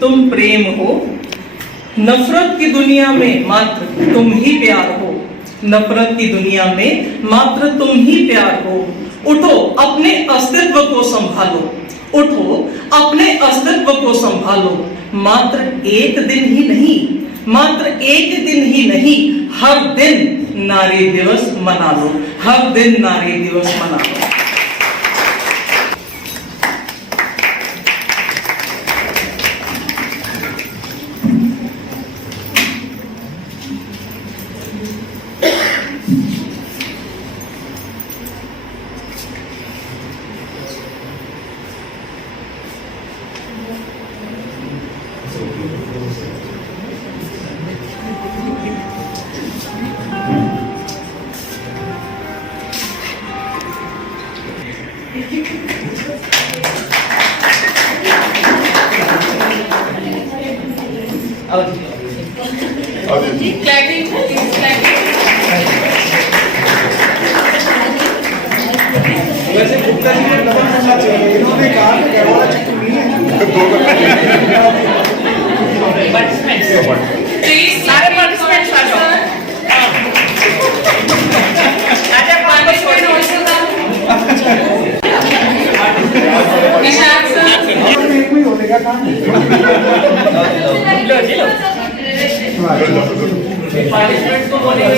तुम प्रेम हो, नफरत की दुनिया में मात्र तुम ही प्यार हो, नफरत की दुनिया में मात्र तुम ही प्यार हो। उठो अपने अस्तित्व को संभालो, उठो अपने अस्तित्व को संभालो। मात्र एक दिन ही नहीं, मात्र एक दिन ही नहीं, हर दिन नारी दिवस मना लो, हर दिन नारी दिवस मना लो। वैसे गुप्ता जी ने डबल करना चाहिए, इन्होंने कहा कि गढ़वाला चिट्ठी नहीं है। सारे पार्टिसिपेंट्स आ जाओ। आजा participant also come. Nishant sir एक में होने का काम है। पार्टिसिपेंट को बोलेंगे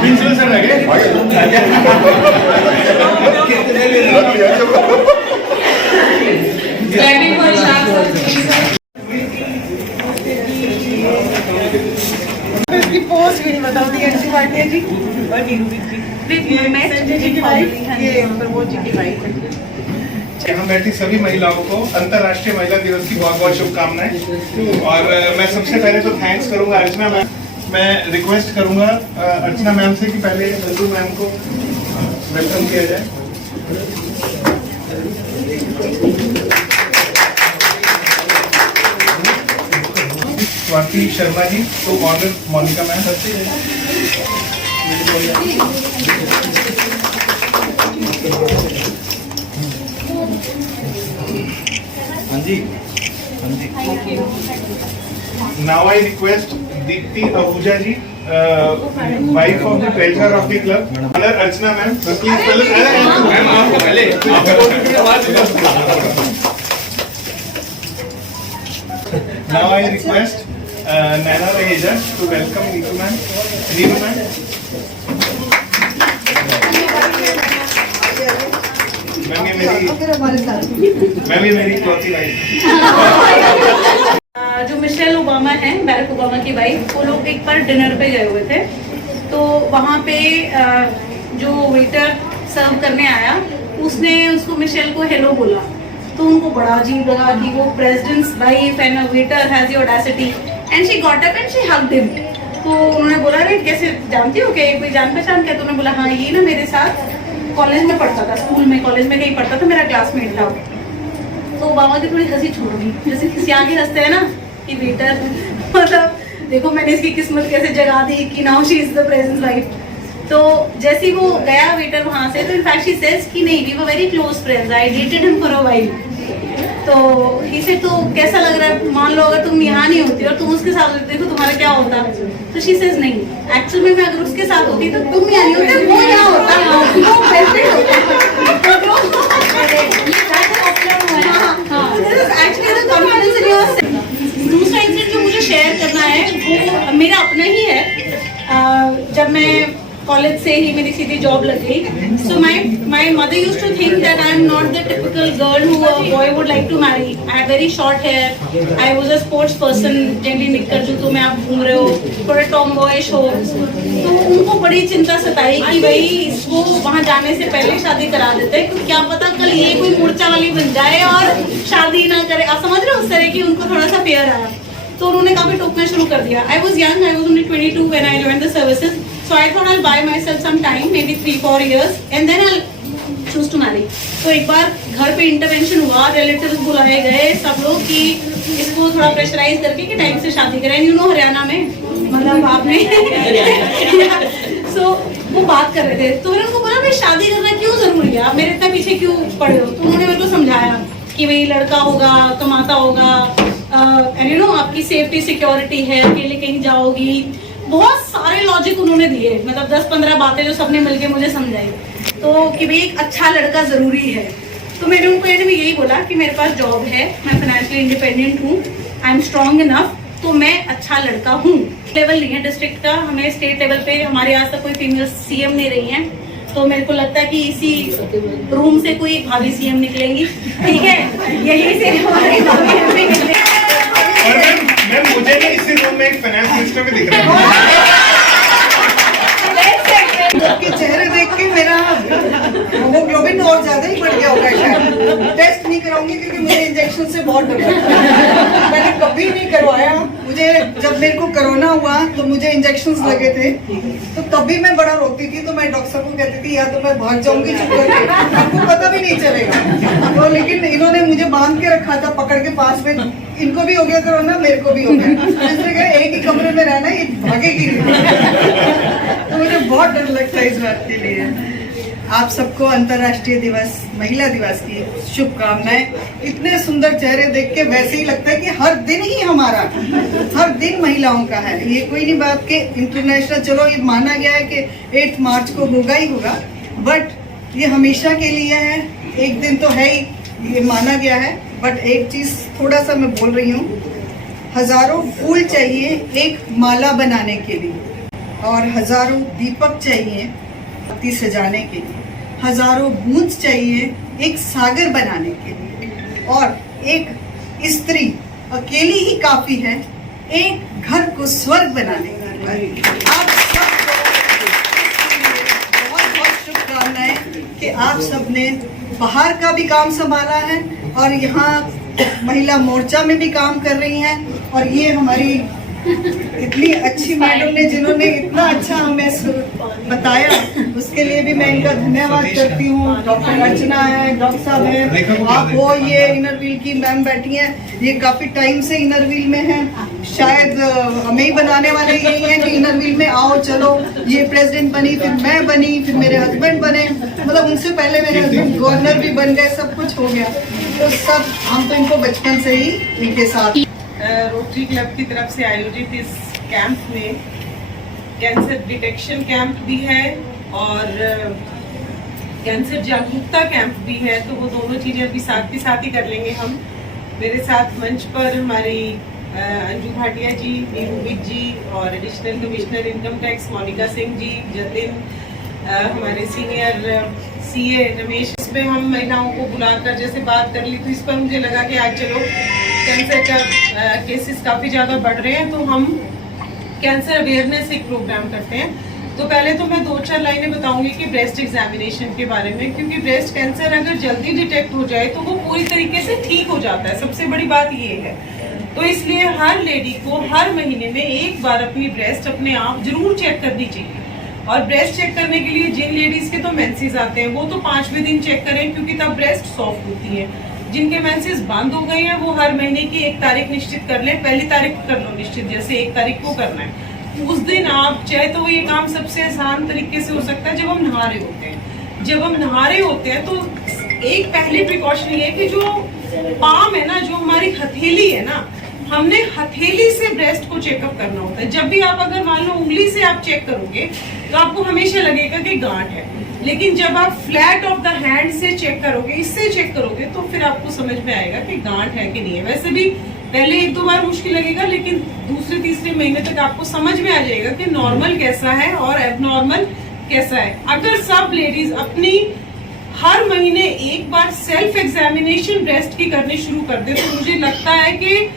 प्रिंसिपल सर लगे स्टैंडिंग फॉर निशांत सर इसकी पोस्ट भी नहीं बताओ दी एनसी पार्टी है जी और नीरू मैं संजय जी की वाइफ ये प्रमोद जी की वाइफ। यहाँ बैठी सभी महिलाओं को अंतर्राष्ट्रीय महिला दिवस की बहुत बहुत शुभकामनाएं। और मैं सबसे पहले तो थैंक्स करूंगा अर्चना मैम, मैं रिक्वेस्ट करूंगा अर्चना मैम से कि पहले बंधु मैम को वेलकम किया जाए। स्वाति शर्मा जी तो ऑनर मोनिका मैम। हाँ जी, हाँ जी। Now I request Deepti Ahuja ji, wife of the treasurer of the club, Honor Archana ma'am. Please पहले मैम आपको पहले Now I request Naina Raheja to welcome Neetu ma'am. Neetu ma'am. Ma'am ये मेरी चौथी wife. जो Michelle Obama है, Barack Obama की wife, वो लोग एक बार डिनर पे गए हुए थे। तो वहाँ पे जो वेटर सर्व करने आया उसने उसको मिशेल को हेलो बोला, तो उनको बड़ा अजीब लगा कि वो president's wife and a waiter has the audacity and she got up and she hugged him. तो उन्होंने बोला अरे कैसे जानती हो क्या, कोई जान पहचान क्या? तो उन्होंने बोला हाँ ये ना मेरे साथ कॉलेज में पढ़ता था, स्कूल में कॉलेज में कहीं पढ़ता था, मेरा क्लासमेट था। तो ओबामा की थोड़ी हंसी छूट गई, जैसे किसी आगे हंसते हैं ना कि वेटर मतलब देखो मैंने इसकी किस्मत कैसे जगा दी कि now she is the present wife. तो जैसे ही वो गया वेटर वहां से, तो इनफैक्ट शी सेज कि नहीं we were very close friends, I dated him for a while. तो इसे तो कैसा लग रहा है, मान लो अगर तुम यहाँ नहीं होती और तुम उसके साथ होती देखो तुम्हारा क्या होता। तो शी सेज नहीं, एक्चुअल में मैं अगर उसके साथ होती तो तुम यहाँ नहीं होते, वो यहाँ होता, वो बेस्ट होता। दूसरा इंसिडेंट जो मुझे शेयर करना है वो मेरा अपना ही है। जब मैं कॉलेज से ही मेरी सीधी जॉब लग गई, so my mother used to think that I am not the typical girl who a boy would like to marry. I have very short hair, I was a sports person, generally निक्कर जूतों में आप घूम रहे हो, थोड़ा Tom बॉयिश हो। तो उनको बड़ी चिंता सताई कि भाई इसको वहाँ जाने से पहले शादी करा देते हैं, क्योंकि क्या पता कल ये कोई मूर्छा वाली बन जाए और शादी ना करे। आप समझ रहे हो, उस तरह की उनको थोड़ा सा फेयर आया। तो उन्होंने काफी टोकना शुरू कर दिया। I was young, I was only 22 when I joined the services, so I thought I'll buy myself some time, maybe 3-4 years, and then I'll choose to marry. तो एक बार घर पे इंटरवेंशन हुआ, रिलेटिव्स बुलाए गए सब लोग कि इसको थोड़ा प्रेशराइज करके कि टाइम से शादी करें। यू नो हरियाणा में मतलब आपने सो वो बात कर रहे थे, तो मैंने उनको बोला भाई शादी करना क्यों जरूरी है? है, आप मेरे इतना पीछे क्यों पड़े हो? तो उन्होंने मेरे को समझाया कि भाई लड़का होगा, कमाता होगा, एंड यू नो आपकी सेफ्टी सिक्योरिटी है, अकेले कहीं जाओगी, बहुत सारे लॉजिक उन्होंने दिए, मतलब 10-15 बातें जो सबने मिलके मुझे समझाई। तो कि भाई एक अच्छा लड़का जरूरी है। तो मैंने उनको एंड में यही बोला कि मेरे पास जॉब है, मैं फाइनेंशियली इंडिपेंडेंट हूँ, आई एम स्ट्रॉन्ग इनफ, तो मैं अच्छा लड़का हूँ। लेवल नहीं है डिस्ट्रिक्ट का, हमें स्टेट लेवल पे हमारे आज तक कोई फीमेल सीएम नहीं रही है, तो मेरे को लगता है कि इसी रूम से कोई भाभी सीएम निकलेंगी, ठीक है, यही से हमारी भाभी एमपी निकलेंगी। और मैम मुझे ना इसी रूम में एक फाइनेंस मिनिस्टर भी दिख रहा है। के चेहरे देख के मेरा हीमोग्लोबिन और ज्यादा ही बढ़ गया होगा शायद। टेस्ट नहीं कराऊंगी क्योंकि मुझे इंजेक्शन से बहुत डर लगता है। मैंने कभी नहीं करवाया। मुझे जब मेरे को कोरोना हुआ तो मुझे इंजेक्शंस लगे थे, तो तभी मैं बड़ा रोती थी। तो मैं डॉक्टर को कहती थी या तो मैं भाग जाऊंगी चुप करके, आपको पता भी नहीं चलेगा। तो लेकिन इन्होंने मुझे बांध के रखा था पकड़ के पास में, इनको भी हो गया कोरोना, मेरे को भी हो गया, इसलिए कहा एक ही कमरे में रहना, ये भागेगी नहीं। तो मुझे बहुत डर लगता है इस बात के लिए। आप सबको अंतर्राष्ट्रीय दिवस, महिला दिवस की शुभकामनाएं। इतने सुंदर चेहरे देख के वैसे ही लगता है कि हर दिन ही हमारा, हर दिन महिलाओं का है। ये कोई नहीं बात के इंटरनेशनल, चलो ये माना गया है कि 8 मार्च को होगा ही होगा, बट ये हमेशा के लिए है, एक दिन तो है ही, ये माना गया है। बट एक चीज थोड़ा सा मैं बोल रही हूँ, हजारों फूल चाहिए एक माला बनाने के लिए, और हजारों दीपक चाहिए बत्ती सजाने के लिए, हजारों बूंद चाहिए एक सागर बनाने के लिए, और एक स्त्री अकेली ही काफी है एक घर को स्वर्ग बनाने के लिए। आप सबको बहुत बहुत शुभकामनाएं कि आप सबने बाहर का भी काम संभाला है और यहाँ महिला मोर्चा में भी काम कर रही हैं, और ये हमारी इतनी अच्छी मैडम ने जिन्होंने इतना अच्छा हमें बताया, उसके लिए भी मैं इनका धन्यवाद करती हूँ। डॉक्टर अर्चना है, डॉक्टर साहब हैं, आप हो, ये इनर व्हील की मैम बैठी हैं, ये काफी टाइम से इनर व्हील में हैं, शायद हमें ही बनाने वाले यही हैं कि इनर व्हील में आओ चलो। ये प्रेसिडेंट बनी, फिर मैं बनी, फिर मेरे हस्बैंड बने, मतलब उनसे पहले मेरे हस्बैंड गवर्नर भी बन गए, सब कुछ हो गया। तो सब हम तो इनको बचपन से ही इनके साथ। रोटरी क्लब की तरफ से आयोजित इस कैंप में कैंसर डिटेक्शन कैंप भी है और कैंसर जागरूकता कैंप भी है, तो वो दोनों चीजें अभी साथ ही कर लेंगे हम। मेरे साथ मंच पर हमारी अंजू भाटिया जी, नीरू विज जी और additional commissioner income tax Monika Singh ji, Jatin, हमारे सीनियर सीए रमेश। इस पे हम महिलाओं को बुलाकर जैसे बात कर ली, तो इस पर मुझे लगा कि आज चलो कैंसर का केसेस काफ़ी ज़्यादा बढ़ रहे हैं, तो हम कैंसर अवेयरनेस एक प्रोग्राम करते हैं। तो पहले तो मैं 2-4 लाइनें बताऊंगी कि ब्रेस्ट एग्जामिनेशन के बारे में, क्योंकि ब्रेस्ट कैंसर अगर जल्दी डिटेक्ट हो जाए तो वो पूरी तरीके से ठीक हो जाता है, सबसे बड़ी बात ये है। तो इसलिए हर लेडी को हर महीने में एक बार अपनी ब्रेस्ट अपने आप जरूर चेक करनी चाहिए। और ब्रेस्ट चेक करने के लिए जिन लेडीज के तो मेंसेस आते हैं वो तो 5वें दिन चेक करें, क्योंकि तब ब्रेस्ट सॉफ्ट होती है। जिनके मेंसेस बंद हो गए हैं वो हर महीने की 1 तारीख निश्चित कर लें, पहली तारीख कर लो निश्चित, जैसे 1 तारीख को करना है। उस दिन आप चाहे तो ये काम सबसे आसान तरीके से हो सकता है जब हम नहा रहे होते हैं। जब हम नहा रहे होते हैं तो एक पहली प्रिकॉशन ये है कि जो पाम है ना, जो हमारी हथेली है ना, हमने हथेली से ब्रेस्ट को चेकअप करना होता है। जब भी आप अगर मान लो उंगली से आप चेक करोगे तो आपको हमेशा लगेगा कि गांठ है, लेकिन जब आप फ्लैट ऑफ द हैंड से चेक करोगे, इससे चेक करोगे, तो फिर आपको समझ में आएगा कि गांठ है कि नहीं है। वैसे भी पहले 1-2 बार मुश्किल लगेगा, लेकिन दूसरे-तीसरे महीने तक आपको समझ में आ जाएगा कि नॉर्मल कैसा है और एबनॉर्मल कैसा है। अगर सब लेडीज अपनी हर महीने एक बार सेल्फ एग्जामिनेशन ब्रेस्ट की करनी शुरू कर दे, तो मुझे लगता है कि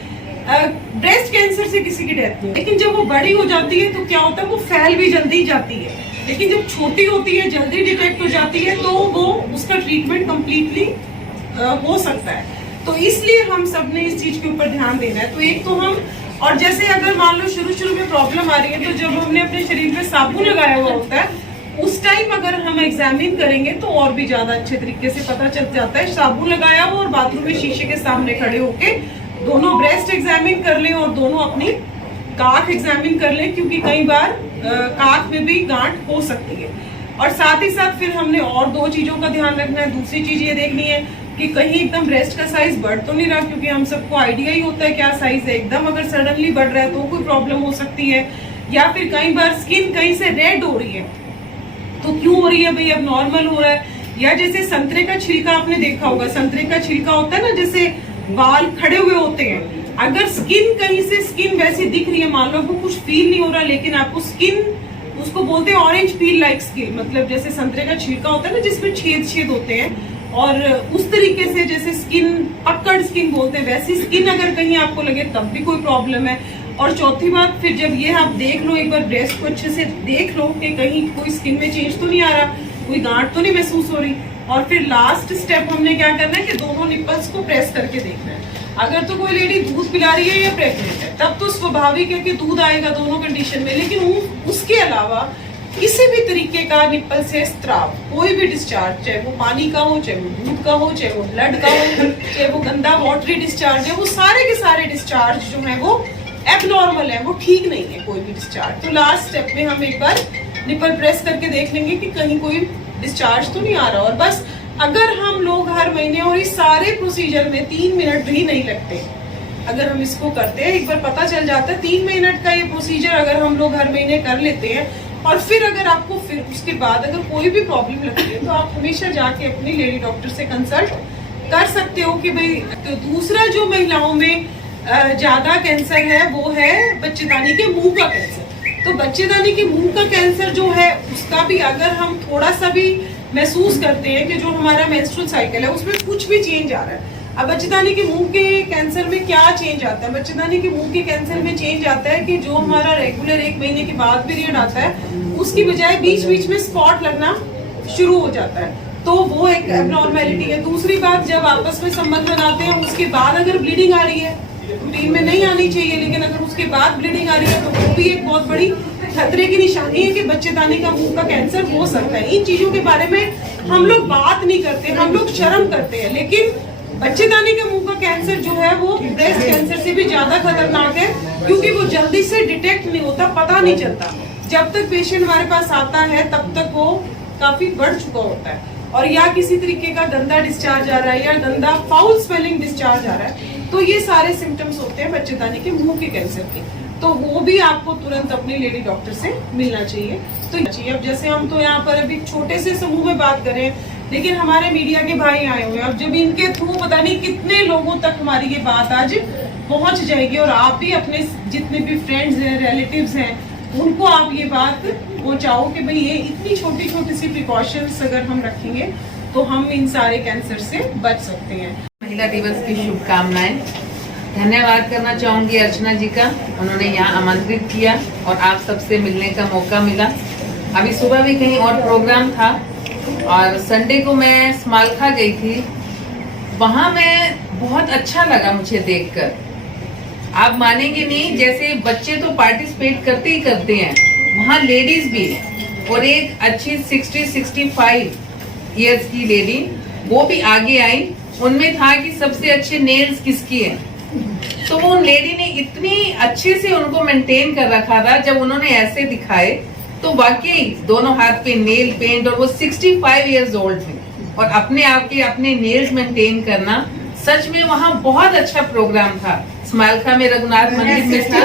ब्रेस्ट कैंसर से किसी की डेथ नहीं। लेकिन जब वो बड़ी हो जाती है तो क्या होता है, वो फैल भी जल्दी जाती है, लेकिन जब छोटी होती है, जल्दी डिटेक्ट हो जाती है, तो वो उसका ट्रीटमेंट कंप्लीटली हो सकता है। तो इसलिए हम सब ने इस चीज के ऊपर ध्यान देना है। तो एक तो हम, और जैसे अगर मान लो शुरू में प्रॉब्लम आ रही है, तो जब हमने अपने शरीर में साबुन लगाया हुआ होता है उस टाइम अगर हम एग्जामिन करेंगे तो और भी ज्यादा अच्छे तरीके से पता चल जाता है। साबुन लगाया हो और बाथरूम में शीशे के सामने खड़े होके दोनों ब्रेस्ट एग्जामिन कर लें और दोनों अपनी काख एग्जामिन कर लें, क्योंकि कई बार काख में भी गांठ हो सकती है। और साथ ही साथ फिर हमने और 2 चीजों का ध्यान रखना है। दूसरी चीज ये देखनी है कि कहीं एकदम ब्रेस्ट का साइज बढ़ तो नहीं रहा, क्योंकि हम सबको आइडिया ही होता है क्या साइज है। एकदम अगर सडनली बढ़ रहा है तो कोई प्रॉब्लम हो सकती है, या फिर कई बार स्किन कहीं से रेड हो रही है तो क्यों हो रही है भाई, अब नॉर्मल हो रहा है। या जैसे संतरे का छिलका आपने देखा होगा, संतरे का छिलका होता है ना, जैसे बाल खड़े हुए होते हैं, अगर स्किन कहीं से स्किन वैसी दिख रही है, मान लो आपको कुछ फील नहीं हो रहा लेकिन आपको स्किन, उसको बोलते हैं ऑरेंज पील लाइक स्किन, मतलब जैसे संतरे का छिलका होता है ना जिसमें छेद छेद होते हैं, और उस तरीके से जैसे स्किन पकड़ स्किन बोलते हैं, वैसी स्किन अगर कहीं आपको लगे तब भी कोई प्रॉब्लम है। और चौथी बात, फिर जब ये आप देख लो, एक बार ब्रेस्ट को अच्छे से देख लो कि कहीं कोई स्किन में चेंज तो नहीं आ रहा, कोई गांठ तो नहीं महसूस हो रही। और फिर लास्ट स्टेप हमने क्या करना है कि दोनों निपल्स को प्रेस करके देखना है। अगर तो कोई लेडी दूध पिला रही है या प्रेग्नेंट है तब तो स्वाभाविक है कि दूध आएगा दोनों कंडीशन में, लेकिन उसके अलावा किसी भी तरीके का निप्पल से स्त्राव, कोई भी डिस्चार्ज, चाहे वो पानी का हो, चाहे वो दूध का हो, चाहे वो ब्लड का हो, चाहे वो गंदा वाटरी डिस्चार्ज है, वो सारे के सारे डिस्चार्ज जो है वो एबनॉर्मल है, वो ठीक नहीं है कोई भी डिस्चार्ज। तो लास्ट स्टेप में हम एक बार निप्पल प्रेस करके देख लेंगे कि कहीं कोई डिस्चार्ज तो नहीं आ रहा। और बस अगर हम लोग हर महीने, और इस सारे प्रोसीजर में 3 मिनट भी नहीं लगते, अगर हम इसको करते हैं, एक बार पता चल जाता है 3 मिनट का ये प्रोसीजर अगर हम लोग हर महीने कर लेते हैं, और फिर अगर आपको फिर उसके बाद अगर कोई भी प्रॉब्लम लगती है तो आप हमेशा जाके अपनी लेडी डॉक्टर से कंसल्ट कर सकते हो कि भाई। तो दूसरा जो महिलाओं में ज्यादा कैंसर है वो है बच्चेदानी के मुंह का कैंसर। तो बच्चेदानी के मुंह का कैंसर जो है उसका भी अगर हम थोड़ा सा भी महसूस करते हैं कि जो हमारा मेंस्ट्रुअल साइकिल है उसमें कुछ भी चेंज आ रहा है। अब बच्चेदानी के मुंह के कैंसर में क्या चेंज आता है? बच्चेदानी के मुंह के कैंसर में चेंज आता है कि जो हमारा रेगुलर 1 महीने के बाद पीरियड आता है उसकी बजाय बीच बीच में स्पॉट लगना शुरू हो जाता है, तो वो एक एबनॉर्मेलिटी है। दूसरी बात, जब आपस में संबंध बनाते हैं उसके बाद अगर ब्लीडिंग आ रही है, रूटीन में नहीं आनी चाहिए, लेकिन अगर उसके बाद ब्लीडिंग आ रही है तो वो भी एक बहुत बड़ी खतरे की निशानी है कि बच्चेदानी का मुंह का कैंसर हो सकता है। इन चीजों के बारे में हम लोग बात नहीं करते, हम लोग शर्म करते हैं, लेकिन बच्चेदानी के मुंह का कैंसर जो है वो ब्रेस्ट कैंसर से भी ज्यादा खतरनाक है, क्योंकि वो जल्दी से डिटेक्ट नहीं होता, पता नहीं चलता। जब तक पेशेंट हमारे पास आता है तब तक वो काफी बढ़ चुका होता है, और या किसी तरीके का गंदा डिस्चार्ज आ रहा है या गंदा फाउल स्मेलिंग डिस्चार्ज आ रहा है, तो ये सारे सिम्टम्स होते हैं बच्चेदानी के मुंह के कैंसर के। तो वो भी आपको तुरंत अपनी लेडी डॉक्टर से मिलना चाहिए। तो अब जैसे हम तो यहाँ पर अभी छोटे से समूह में बात करें, लेकिन हमारे मीडिया के भाई आए हुए हैं, अब जब इनके थ्रू पता नहीं कितने लोगों तक हमारी ये बात आज पहुंच जाएगी, और आप भी अपने जितने भी फ्रेंड्स हैं, रिलेटिव्स हैं, उनको आप ये बात पहुंचाओ कि भाई ये इतनी छोटी छोटी सी प्रिकॉशंस अगर हम रखेंगे तो हम इन सारे कैंसर से बच सकते हैं। महिला दिवस की शुभकामनाएं। धन्यवाद करना चाहूंगी अर्चना जी का, उन्होंने यहाँ आमंत्रित किया और आप सबसे मिलने का मौका मिला। अभी सुबह भी कहीं और प्रोग्राम था, और संडे को मैं स्मालखा गई थी, वहाँ मैं बहुत अच्छा लगा मुझे देखकर। आप मानेंगे नहीं, जैसे बच्चे तो पार्टिसिपेट करते ही करते हैं, वहाँ लेडीज भी, और एक अच्छी 60-65 इयर्स की लेडी वो भी आगे आई। उनमें था कि सबसे अच्छे नेल्स किसकी है, तो वो उन लेडी ने इतनी अच्छे से उनको मेंटेन कर रखा था। जब उन्होंने ऐसे दिखाए तो वाकई दोनों हाथ पे नेल पेंट, और वो 65 इयर्स ओल्ड थे, और अपने आप के अपने नेल्स मेंटेन करना, सच में वहाँ बहुत अच्छा प्रोग्राम था। स्मालखा में रघुनाथ मंदिर में था।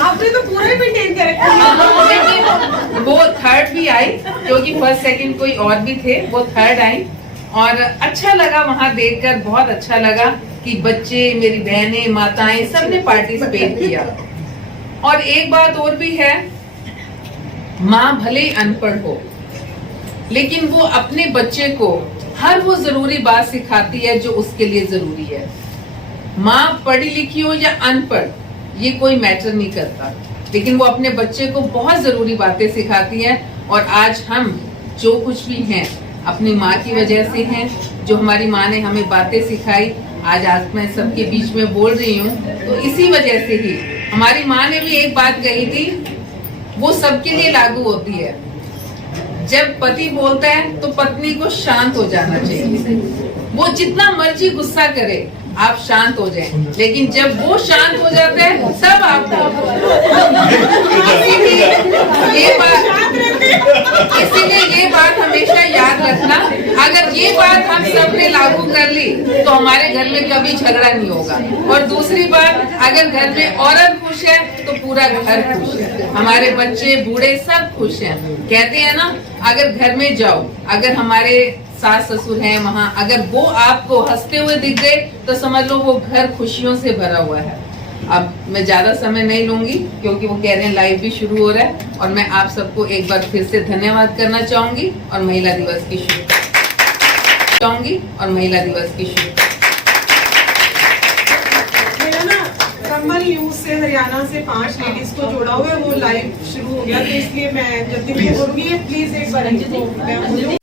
आपने तो पूरा ही मेंटेन कर रखा। वो थर्ड भी आई, क्योंकि फर्स्ट सेकंड कोई और भी थे, वो थर्ड आई, और अच्छा लगा वहाँ देखकर, बहुत अच्छा लगा कि बच्चे, मेरी बहनें, माताएं, सबने पार्टिसिपेट किया। और एक बात और भी है, माँ भले अनपढ़ हो, लेकिन वो अपने बच्चे को हर वो जरूरी बात सिखाती है जो उसके लिए जरूरी है। माँ पढ़ी लिखी हो या अनपढ़, ये कोई मैटर नहीं करता, लेकिन वो अपने बच्चे को बहुत जरूरी बातें सिखाती है। और आज हम जो कुछ भी हैं अपनी माँ की वजह से हैं। जो हमारी माँ ने हमें बातें सिखाई, आज मैं सबके बीच में बोल रही हूँ, तो इसी वजह से ही। हमारी माँ ने भी एक बात कही थी, वो सबके लिए लागू होती है। जब पति बोलता है तो पत्नी को शांत हो जाना चाहिए। वो जितना मर्जी गुस्सा करे, आप शांत हो जाएं, लेकिन जब वो शांत हो जाता है तब आप तो हमारे घर में कभी झगड़ा नहीं होगा। और दूसरी बात, अगर घर में औरत खुश है तो पूरा घर खुश है, हमारे बच्चे बूढ़े सब खुश हैं। कहते हैं ना, अगर घर में जाओ, अगर हमारे सास ससुर हैं वहाँ, अगर वो आपको हंसते हुए दिख गए तो समझ लो वो घर खुशियों से भरा हुआ है। अब मैं ज्यादा समय नहीं लूंगी क्योंकि वो कह रहे हैं लाइव भी शुरू हो रहा है, और मैं आप सबको एक बार फिर से धन्यवाद करना चाहूंगी और महिला दिवस की मेरा ना कंबल न्यूज से हरियाणा से 5 लेडीज को जोड़ा हुआ है, वो लाइव शुरू हो गया, तो इसलिए मैं जल्दी बोलूंगी, प्लीज एक बार इनको मैं बोलूं।